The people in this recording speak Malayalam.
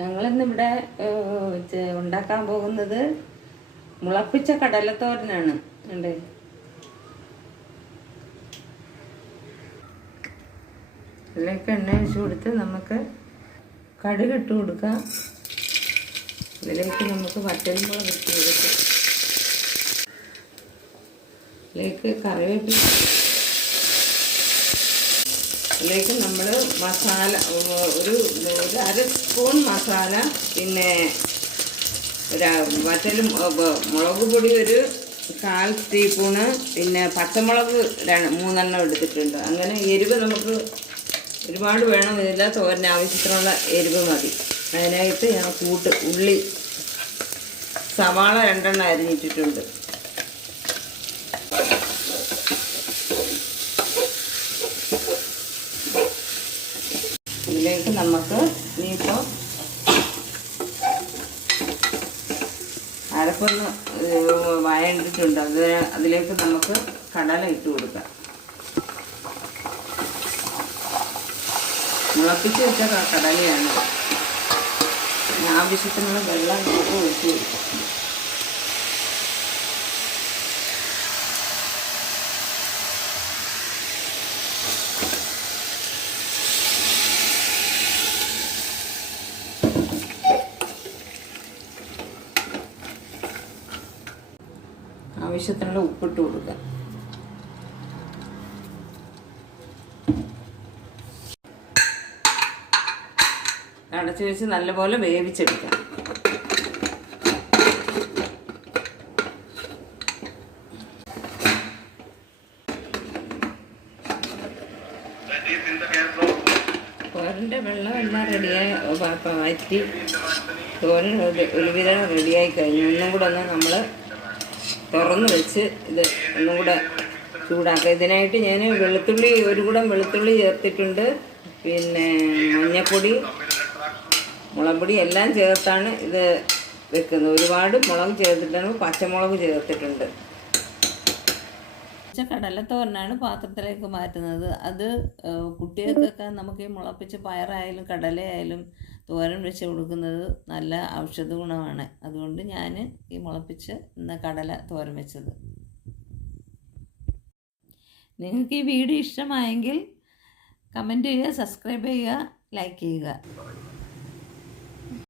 ഞങ്ങളിന്നിവിടെ ഉണ്ടാക്കാൻ പോകുന്നത് മുളപ്പിച്ച കടലത്തോരനാണ്. ഉണ്ട് ഇതിലേക്ക് എണ്ണ ഒഴിച്ച് കൊടുത്ത് നമുക്ക് കടുക് ഇട്ട് കൊടുക്കാം. ഇതിലേക്ക് നമുക്ക് വറ്റൽമുളക് ഇട്ട് കൊടുക്കാം. ഇതിലേക്ക് കറിവേപ്പില ഇതിലേക്ക് നമ്മൾ മസാല ഒരു ഒരു അര സ്പൂൺ മസാല പിന്നെ ഒരു വറ്റലും മുളക് പൊടി ഒരു കാൽ ടീസ്പൂണ് പിന്നെ പച്ചമുളക് മൂന്നെണ്ണം എടുത്തിട്ടുണ്ട്. അങ്ങനെ എരിവ് നമുക്ക് ഒരുപാട് വേണമെന്നില്ല തോരന് ആവശ്യത്തിനുള്ള എരിവ് മതി. അതിനായിട്ട് ഞാൻ കൂട്ട് ഉള്ളി സവാള രണ്ടെണ്ണം അരിഞ്ഞിട്ടിട്ടുണ്ട്. ഇതിലേക്ക് നമുക്ക് ഇനിയിപ്പോൾ അരപ്പൊന്ന് വയണ്ടിട്ടുണ്ട് അത് അതിലേക്ക് നമുക്ക് കടല ഇട്ട് കൊടുക്കാം. മുളപ്പിച്ച് വെച്ച കടലയാണ്. ആവശ്യത്തിനുള്ള വെള്ളം നമുക്ക് ഒഴിച്ച് കൊടുക്കാം ആവശ്യത്തിനുള്ള ഉപ്പിട്ട് കൊടുക്കുക. അടച്ചു വെച്ച് നല്ലപോലെ വേവിച്ചെടുക്കാം. തോരന്റെ വെള്ളം എല്ലാം റെഡിയായി വറ്റി. തോരൻ ഒരു- ഒരുവിധം റെഡിയായി കഴിഞ്ഞു. ഒന്നും കൂടെ ഒന്ന് നമ്മൾ തുറന്ന് വെച്ച് ഇത് ഒന്നും കൂടെ ചൂടാക്കുക. ഇതിനായിട്ട് ഞാൻ വെളുത്തുള്ളി ഒരു കൂടം വെളുത്തുള്ളി ചേർത്തിട്ടുണ്ട്. പിന്നെ മഞ്ഞപ്പൊടി മുളകുപൊടി എല്ലാം ചേർത്താണ് ഇത് വെക്കുന്നത്. ഒരുപാട് മുളക് ചേർത്തിട്ടാണ് പച്ചമുളക് ചേർത്തിട്ടുണ്ട്. കടലത്തോരനാണ് പാത്രത്തിലേക്ക് മാറ്റുന്നത്. അത് കുട്ടികൾക്കൊക്കെ നമുക്ക് ഈ മുളപ്പിച്ച പയറായാലും കടലയായാലും തോരൻ വെച്ച് കൊടുക്കുന്നത് നല്ല ഔഷധ ഗുണമാണ്. അതുകൊണ്ട് ഞാൻ ഈ മുളപ്പിച്ച് ഇന്ന് കടല തോരൻ വെച്ചത്. നിങ്ങൾക്ക് ഈ വീഡിയോ ഇഷ്ടമായെങ്കിൽ കമന്റ് ചെയ്യുക സബ്സ്ക്രൈബ് ചെയ്യുക ലൈക്ക് ചെയ്യുക.